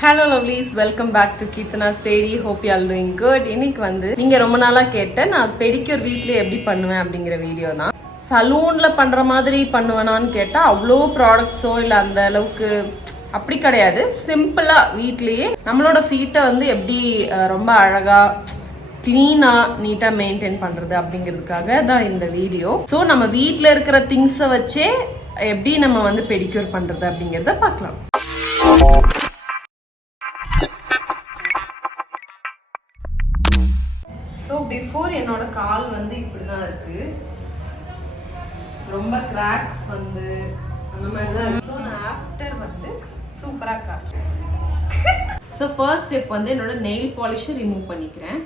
Hello lovelies, welcome back to Keethana's Dairy. Hope you are doing good. இன்னைக்கு வந்து நீங்க ரொம்ப நாளா கேட்ட நான் பெடிக்யூர் வீட்ல எப்படி பண்ணுவேன் அப்படிங்கிற வீடியோ தான். சலூன்ல பண்ற மாதிரி பண்ணுவேனான்னு கேட்டா அவ்வளோ ப்ராடக்ட்ஸோ இல்ல அந்த அளவுக்கு அப்படி கிடையாது. சிம்பிளா வீட்லயே நம்மளோட ஃபீட்டை வந்து எப்படி ரொம்ப அழகா கிளீனா நீட்டா மெயின்டைன் பண்றது அப்படிங்கிறதுக்காக தான் இந்த வீடியோ. ஸோ நம்ம வீட்ல இருக்கிற திங்ஸை வச்சே எப்படி நம்ம வந்து பெடிக்யூர் பண்றது அப்படிங்கிறத பார்க்கலாம். ஸோ பிஃபோர் என்னோட கால் வந்து இப்படி தான் இருக்கு, ரொம்ப கிராக்ஸ் வந்து அந்த மாதிரி தான் இருக்கு. ஸோ நான் ஆஃப்டர் வந்து சூப்பராக காட்டுறேன். ஸோ ஃபர்ஸ்ட் ஸ்டெப் வந்து என்னோட நெயில் பாலிஷை ரிமூவ் பண்ணிக்கிறேன்.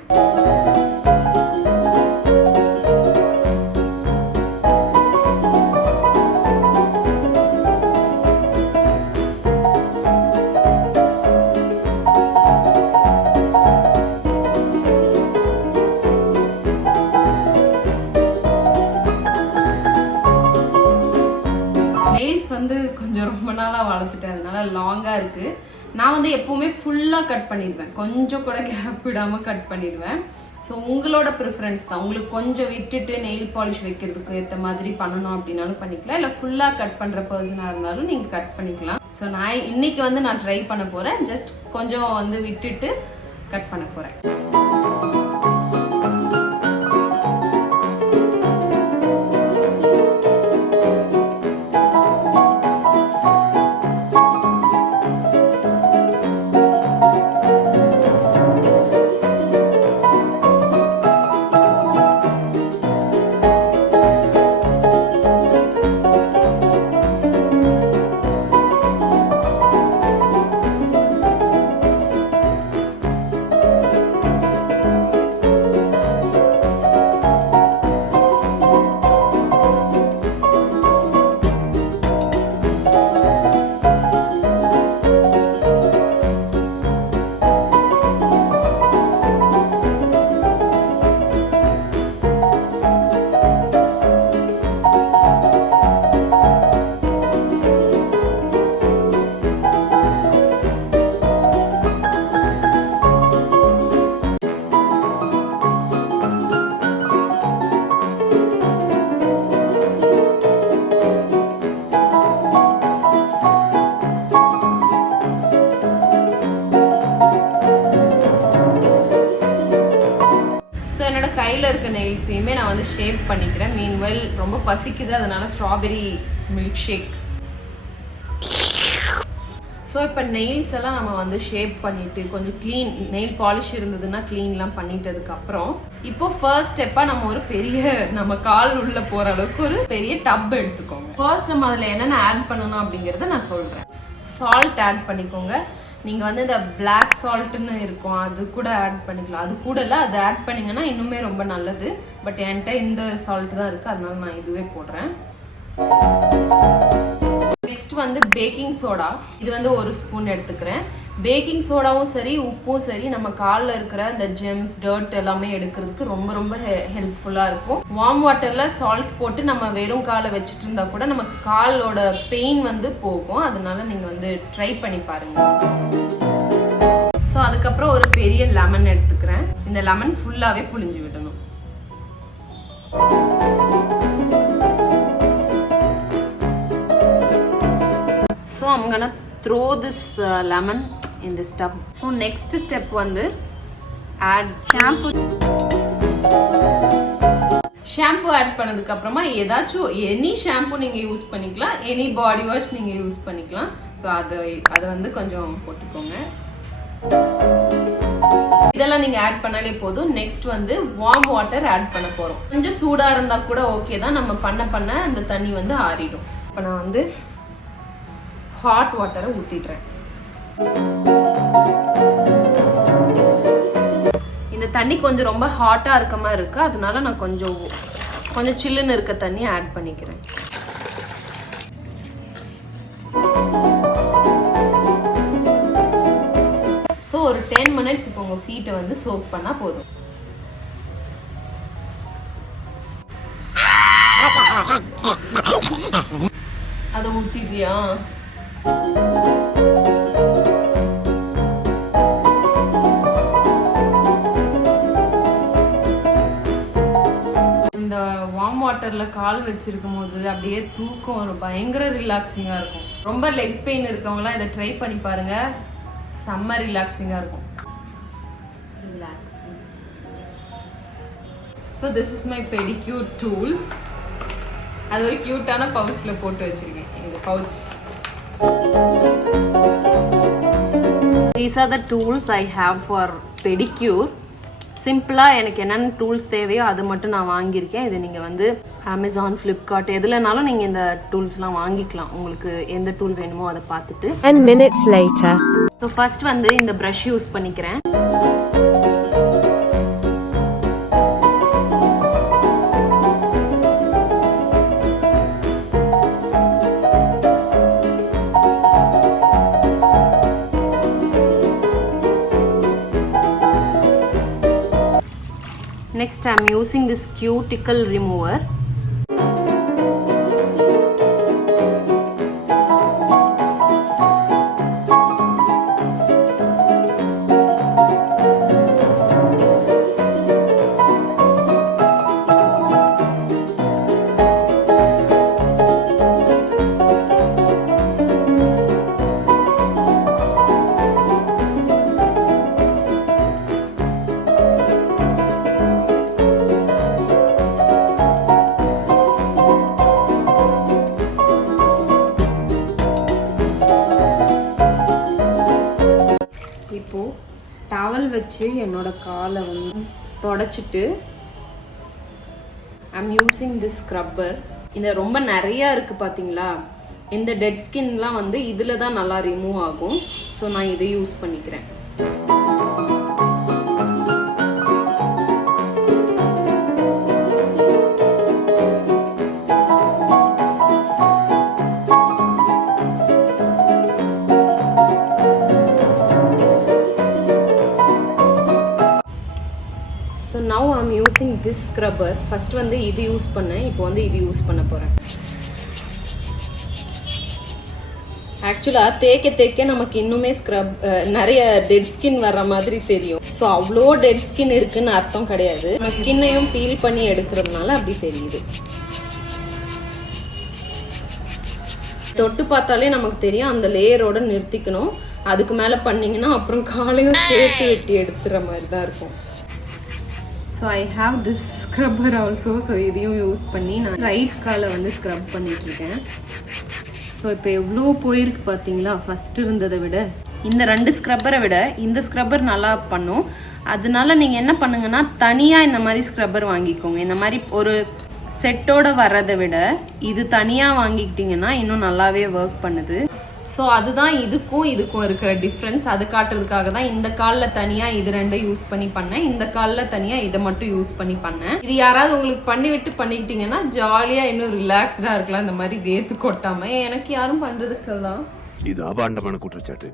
வந்து கொஞ்சம் ரொம்ப நாளாக வளர்த்துட்டேன், அதனால லாங்காக இருக்குது. நான் வந்து எப்போவுமே ஃபுல்லாக கட் பண்ணிடுவேன், கொஞ்சம் கூட கேப் விடாமல் கட் பண்ணிடுவேன். ஸோ உங்களோட ப்ரிஃபரன்ஸ் தான், உங்களுக்கு கொஞ்சம் விட்டுட்டு நெயில் பாலிஷ் வைக்கிறதுக்கு ஏற்ற மாதிரி பண்ணணும் அப்படின்னாலும் பண்ணிக்கலாம், இல்லை ஃபுல்லாக கட் பண்ணுற பர்சனாக இருந்தாலும் நீங்கள் கட் பண்ணிக்கலாம். ஸோ நான் இன்னைக்கு வந்து நான் ட்ரை பண்ண போகிறேன், ஜஸ்ட் கொஞ்சம் வந்து விட்டுட்டு கட் பண்ண போகிறேன். என்னோட கையில் இருக்க நெயில்ஸையுமே நான் வந்து ஷேப் பண்ணிக்கிறேன். மீன்வெல் ரொம்ப பசிக்குது, அதனால ஸ்ட்ராபெரி மில்க் ஷேக். ஸோ இப்போ நெயில்ஸ் எல்லாம் நம்ம வந்து ஷேப் பண்ணிட்டு கொஞ்சம் க்ளீன், நெயில் பாலிஷ் இருந்ததுன்னா க்ளீன்லாம் பண்ணிட்டதுக்கு அப்புறம் இப்போ ஃபர்ஸ்ட் ஸ்டெப்பாக நம்ம ஒரு பெரிய, நம்ம கால் உள்ள போற அளவுக்கு ஒரு பெரிய டப் எடுத்துக்கோங்க. ஃபர்ஸ்ட் நம்ம அதில் என்னென்ன ஆட் பண்ணணும் அப்படிங்கிறத நான் சொல்றேன். சால்ட் ஆட் பண்ணிக்கோங்க. நீங்கள் வந்து இந்த பிளாக் சால்ட்டுன்னு இருக்கும், அது கூட ஆட் பண்ணிக்கலாம். அது கூட இல்லை, அது ஆட் பண்ணிங்கன்னா இன்னுமே ரொம்ப நல்லது. பட் என்கிட்ட இந்த சால்ட் தான் இருக்குது, அதனால நான் இதுவே போடுறேன். நெக்ஸ்ட் வந்து பேக்கிங் சோடா, இது வந்து 1 ஸ்பூன் எடுத்துக்கிறேன். பேக்கிங் சோடாவும் சரி உப்பும் சரி நம்ம காலில் இருக்கிற இந்த ஜெம்ஸ் டர்ட் எல்லாமே எடுக்கிறதுக்கு ரொம்ப ரொம்ப ஹெல்ப்ஃபுல்லாக இருக்கும். வார்ம் வாட்டரில் சால்ட் போட்டு நம்ம வெறும் காலை வச்சுட்டு இருந்தா கூட நமக்கு காலோட பெயின் வந்து போகும். அதனால நீங்கள் வந்து ட்ரை பண்ணி பாருங்க. ஸோ அதுக்கப்புறம் ஒரு பெரிய லெமன் எடுத்துக்கிறேன். இந்த லெமன் ஃபுல்லாகவே புழிஞ்சு விடணும். So I'm gonna throw this lemon in this tub. So next step வந்து add shampoo. ஷாம்பு ஆட் பண்ணதுக்கு அப்புறமா ஏதாச்சும் எனி ஷாம்பு நீங்க யூஸ் பண்ணிக்கலாம், எனி பாடி வாஷ் நீங்க யூஸ் பண்ணிக்கலாம். ஸோ அதை வந்து கொஞ்சம் போட்டுக்கோங்க. இதெல்லாம் நீங்க ஆட் பண்ணாலே போதும். நெக்ஸ்ட் வந்து வார்ம் வாட்டர் ஆட் பண்ண போறோம். கொஞ்சம் சூடா இருந்தா கூட ஓகே தான், நம்ம பண்ண அந்த தண்ணி வந்து ஆறிடும். இப்போ நான் வந்து ஹாட் வாட்டரை ஊத்திடுறேன். இந்த தண்ணி கொஞ்சம் ரொம்ப ஹாட்டா இருக்க மாதிரி இருக்கு, அதனால நான் கொஞ்சம் சில்லுன்னு இருக்க தண்ணி ஆட் பண்ணிக்கிறேன். ஸோ ஒரு 10 minutes இப்போ உங்க ஃபீட்டை வந்து சோக் பண்ணா போதும். அதை ஊத்திட்டியா? வாட்டர்ல கால் வச்சிருக்கும் போது அப்படியே தூக்கம் ஒரு பயங்கர ரிலாக்ஸிங்கா இருக்கும். ரொம்ப லெக் பெயின் இருக்கவங்கலாம் இதை ட்ரை பண்ணி பாருங்க, செம்ம ரிலாக்ஸிங்கா இருக்கும். Relaxing. So this is my pedicure tools. அது ஒரு கியூட்டான பவுச்சில் போட்டு வச்சிருக்கேன். இந்த pouch. These are the tools I have for pedicure. சிம்பிளாக எனக்கு என்னென்ன டூல்ஸ் தேவையோ அது மட்டும் நான் வாங்கியிருக்கேன். இது நீங்கள் வந்து அமேசான், ஃப்ளிப்கார்ட் எதுலனாலும் நீங்கள் இந்த டூல்ஸ்லாம் வாங்கிக்கலாம். உங்களுக்கு எந்த டூல் வேணுமோ அதை பார்த்துட்டு. 10 minutes later. ஸோ ஃபர்ஸ்ட் வந்து இந்த ப்ரஷ் யூஸ் பண்ணிக்கிறேன். Next I am using this cuticle remover. இப்போது டவல் வச்சு என்னோட காலை வந்து தொடச்சிட்டு ஐம் யூஸிங் திஸ் ஸ்க்ரப்பர். இந்த ரொம்ப நிறையா இருக்குது பார்த்தீங்களா, இந்த டெட் ஸ்கின்லாம் வந்து இதில் தான் நல்லா ரிமூவ் ஆகும். ஸோ நான் இதை யூஸ் பண்ணிக்கிறேன். So now I'm using this scrubber. First வந்து இது யூஸ் பண்ணேன், இப்போ வந்து இது யூஸ் பண்ண போகிறேன். ஆக்சுவலாக தேய்க்க நமக்கு இன்னுமே நிறைய டெட் ஸ்கின் வர்ற மாதிரி தெரியும். ஸோ அவ்வளோ டெட் ஸ்கின் இருக்குன்னு அர்த்தம் கிடையாது. நம்ம ஸ்கின்னையும் பீல் பண்ணி எடுக்கிறதுனால அப்படி தெரியுது. தொட்டு பார்த்தாலே நமக்கு தெரியும், அந்த லேயரோட நிறுத்திக்கணும். அதுக்கு மேலே பண்ணிங்கன்னா அப்புறம் காலையும் சேர்த்து வெட்டி எடுத்துகிற மாதிரி தான் இருக்கும். So I have this scrubber also. So இதையும் யூஸ் பண்ணி நான் ரைட் காலை வந்து ஸ்க்ரப் பண்ணிகிட்ருக்கேன். ஸோ இப்போ எவ்வளோ போயிருக்கு பார்த்தீங்களா ஃபஸ்ட்டு இருந்ததை விட. இந்த 2 ஸ்க்ரப்பரை விட இந்த ஸ்க்ரப்பர் நல்லா பண்ணும். அதனால நீங்கள் என்ன பண்ணுங்கன்னா தனியாக இந்த மாதிரி ஸ்க்ரப்பர் வாங்கிக்கோங்க. இந்த மாதிரி ஒரு செட்டோட வர்றதை விட இது தனியாக வாங்கிக்கிட்டிங்கன்னா இன்னும் நல்லாவே ஒர்க் பண்ணுது. ஸோ அதுதான் இதுக்கும் இருக்கிற டிஃப்ரென்ஸ். அது காட்டுறதுக்காக தான் இந்த காலில் தனியாக இது 2 யூஸ் பண்ணி பண்ணேன், இந்த காலில் தனியாக இதை மட்டும் யூஸ் பண்ணி பண்ணேன். இது யாராவது உங்களுக்கு பண்ணிக்கிட்டீங்கன்னா ஜாலியாக இன்னும் ரிலாக்ஸ்டாக இருக்கலாம், இந்த மாதிரி வேத்து கொட்டாம. எனக்கு யாரும் பண்ணுறதுக்கெல்லாம் இது அபாண்டமான குற்றச்சாட்டு.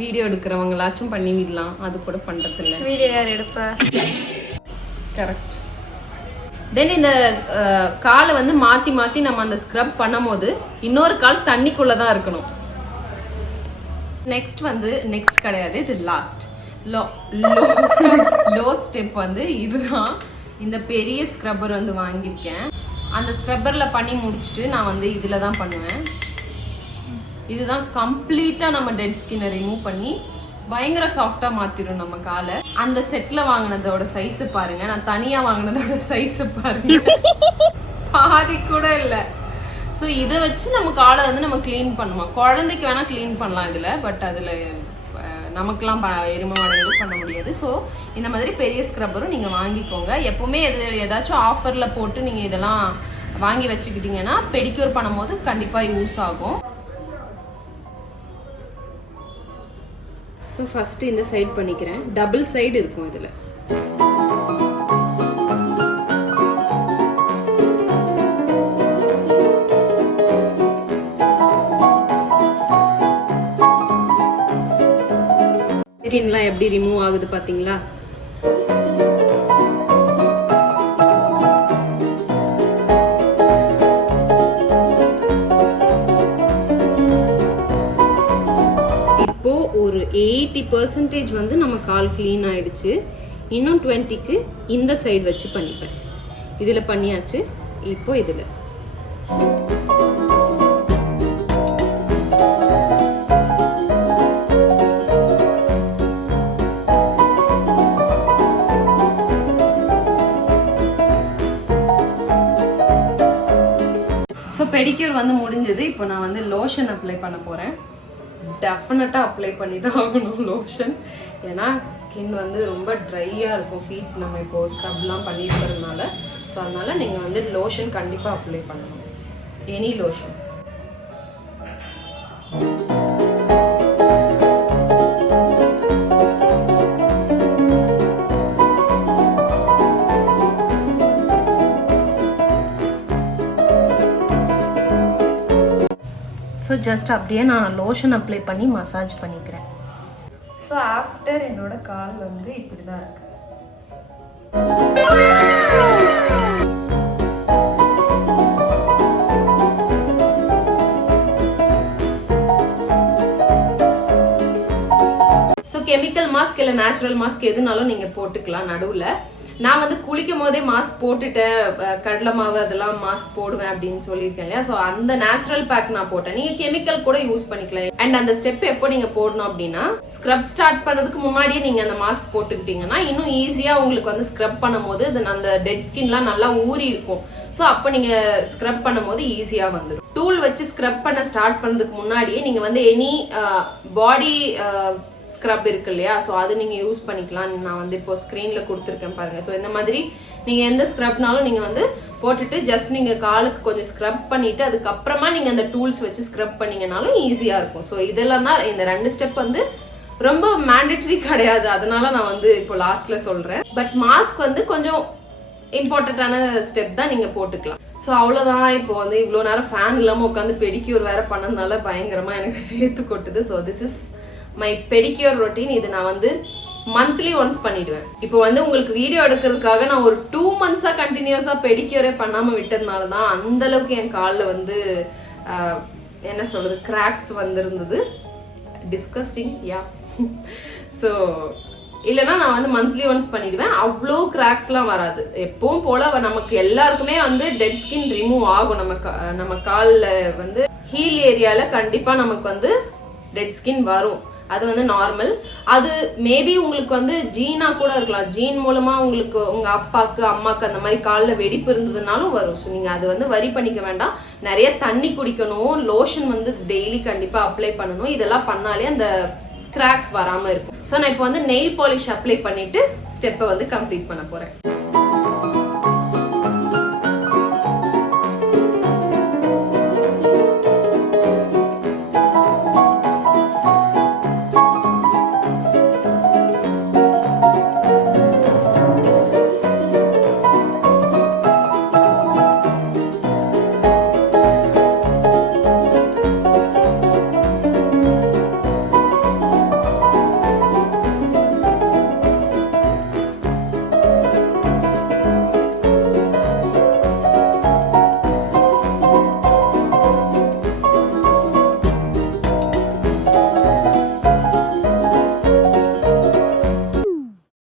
வீடியோ எடுக்கிறவங்களாச்சும் பண்ணி விடலாம், அது கூட பண்ணுறதில்ல. வீடியோ யார் எடுப்பா? கரெக்ட். தென் இந்த காலை வந்து மாற்றி நம்ம அந்த ஸ்க்ரப் பண்ணும் போது இன்னொரு கால் தண்ணிக்குள்ளே தான் இருக்கணும். நெக்ஸ்ட் கிடையாது, இது லோ ஸ்டெப் வந்து இதுதான். இந்த பெரிய ஸ்க்ரப்பர் வந்து வாங்கியிருக்கேன். அந்த ஸ்க்ரப்பரில் பண்ணி முடிச்சுட்டு நான் வந்து இதில் தான் பண்ணுவேன். இதுதான் கம்ப்ளீட்டாக நம்ம டெட் ஸ்கின்னை ரிமூவ் பண்ணி பயங்கர சாஃப்டாக மாற்றிடும் நம்ம காலை. அந்த செட்டில் வாங்கினதோட சைஸு பாருங்க, நான் தனியாக வாங்கினதோட சைஸு பாருங்க, பாதி கூட இல்லை. ஸோ இதை வச்சு நம்ம காலை வந்து நம்ம க்ளீன் பண்ணுவோம். குழந்தைக்கு வேணால் க்ளீன் பண்ணலாம் இதில், பட் அதில் நமக்கெல்லாம் எருமை மாடுகளுக்கு பண்ண முடியாது. ஸோ இந்த மாதிரி பெரிய ஸ்க்ரப்பரும் நீங்கள் வாங்கிக்கோங்க. எப்போவுமே ஏதாச்சும் ஆஃபரில் போட்டு நீங்கள் இதெல்லாம் வாங்கி வச்சுக்கிட்டிங்கன்னா பெடிக்யூர் பண்ணும்போது கண்டிப்பாக யூஸ் ஆகும். ஸோ ஃபஸ்ட்டு இந்த சைட் பண்ணிக்கிறேன். டபுள் சைடு இருக்கும் இதில். ஸ்கின்லாம் எப்படி ரிமூவ் ஆகுது பார்த்தீங்களா? ஒரு 80% வந்து நம்ம கால் க்ளீன் ஆயிடுச்சு. இன்னும் 20க்கு இந்த சைடு வச்சு பண்ணிப்பேன். இதில் பண்ணியாச்சு. இப்போ இதில் பெடிக்யூர் வந்து முடிஞ்சது. இப்போ நான் வந்து லோஷன் அப்ளை பண்ண போகிறேன். டெஃபினட்டாக அப்ளை பண்ணி தான் ஆகணும் லோஷன். ஏன்னா ஸ்கின் வந்து ரொம்ப ட்ரையாக இருக்கும் ஃபீட் நம்ம இப்போது ஸ்க்ரப்லாம் பண்ணியிருக்கிறதுனால. ஸோ அதனால் நீங்கள் வந்து லோஷன் கண்டிப்பாக அப்ளை பண்ணணும். Any lotion. ஸோ ஜஸ்ட் அப்படியே நான் லோஷன் அப்ளை பண்ணி மசாஜ் பண்ணிக்கிறேன். ஸோ ஆஃப்டர் என்னோட கால் வந்து இப்படி தான் இருக்கு. ஸோ கெமிக்கல் மாஸ்க் இல்லை நேச்சுரல் மாஸ்க் எதுனாலும் நீங்கள் போட்டுக்கலாம் நடுவில். நான் வந்து குளிக்கும் போதே மாஸ்க் போட்டுட்டேன், கடலை மாவு அதெல்லாம் மாஸ்க் போடுவேன் அப்படின்னு சொல்லியிருக்கேன் இல்லையா. ஸோ அந்த நேச்சுரல் பேக் நான் போட்டேன். நீங்க கெமிக்கல் கூட யூஸ் பண்ணிக்கலாம். அண்ட் அந்த ஸ்டெப் எப்போ நீங்க போடணும் அப்படின்னா, ஸ்க்ரப் ஸ்டார்ட் பண்ணதுக்கு முன்னாடியே நீங்க அந்த மாஸ்க் போட்டுக்கிட்டீங்கன்னா இன்னும் ஈஸியா உங்களுக்கு வந்து ஸ்க்ரப் பண்ணும் போது அந்த டெட் ஸ்கின்லாம் நல்லா ஊறி இருக்கும். ஸோ அப்போ நீங்க ஸ்க்ரப் பண்ணும் போது ஈஸியா வந்துடும். டூல் வச்சு ஸ்க்ரப் பண்ண ஸ்டார்ட் பண்ணதுக்கு முன்னாடியே நீங்க வந்து எனி பாடி ஸ்க்ரப் இருக்கு இல்லையா, ஸோ அது நீங்கள் யூஸ் பண்ணிக்கலாம். நான் வந்து இப்போ ஸ்க்ரீனில் கொடுத்துருக்கேன் பாருங்கள். ஸோ இந்த மாதிரி நீங்கள் எந்த ஸ்க்ரப்னாலும் நீங்கள் வந்து போட்டுட்டு ஜஸ்ட் நீங்கள் காலுக்கு கொஞ்சம் ஸ்க்ரப் பண்ணிவிட்டு அதுக்கப்புறமா நீங்கள் அந்த டூல்ஸ் வச்சு ஸ்க்ரப் பண்ணிங்கனாலும் ஈஸியாக இருக்கும். ஸோ இதெல்லாம் தான் இந்த 2 ஸ்டெப் வந்து ரொம்ப மேண்டேட்டரி கிடையாது. அதனால நான் வந்து இப்போ லாஸ்ட்டில் சொல்கிறேன். பட் மாஸ்க் வந்து கொஞ்சம் இம்பார்ட்டண்ட்டான ஸ்டெப் தான், நீங்கள் போட்டுக்கலாம். ஸோ அவ்வளோதான். இப்போ வந்து இவ்வளோ நேரம் ஃபேன் இல்லாமல் உட்காந்து பெடிக்யூர் வேறு பண்ணதுனால பயங்கரமாக எனக்கு வேர்த்து கொட்டுது. So this is my pedicure routine. இது நான் வந்து மந்த்லி ஒன்ஸ் பண்ணிடுவேன். இப்போ வந்து உங்களுக்கு வீடியோ எடுக்கிறதுக்காக நான் ஒரு 2 months கண்டினியூஸா பெடிக்யூரே பண்ணாம விட்டதுனால தான் அந்த அளவுக்கு என் காலில் வந்து என்ன சொல்றது கிராக்ஸ் வந்திருந்தது. டிஸ்கஸ்டிங் யா. ஸோ இல்லைன்னா நான் வந்து மந்த்லி ஒன்ஸ் பண்ணிடுவேன். அவ்வளோ கிராக்ஸ்லாம் வராது. எப்பவும் போல நமக்கு எல்லாருக்குமே வந்து டெட் ஸ்கின் ரிமூவ் ஆகும். நம்ம காலில் வந்து ஹீல் ஏரியால கண்டிப்பா நமக்கு வந்து டெட் ஸ்கின் வரும். அது வந்து நார்மல். அது மேபி உங்களுக்கு வந்து ஜீனா கூட இருக்கலாம். ஜீன் மூலமா உங்களுக்கு உங்க அப்பாக்கு அம்மாக்கு அந்த மாதிரி காலில் வெடிப்பு இருந்ததுனாலும் வரும். ஸோ நீங்க அது வந்து வரி பண்ணிக்க வேண்டாம். நிறைய தண்ணி குடிக்கணும், லோஷன் வந்து டெய்லி கண்டிப்பா அப்ளை பண்ணணும். இதெல்லாம் பண்ணாலே அந்த கிராக்ஸ் வராம இருக்கும். ஸோ நான் இப்போ வந்து நெயில் பாலிஷ் அப்ளை பண்ணிட்டு ஸ்டெப்பை வந்து கம்ப்ளீட் பண்ண போறேன்.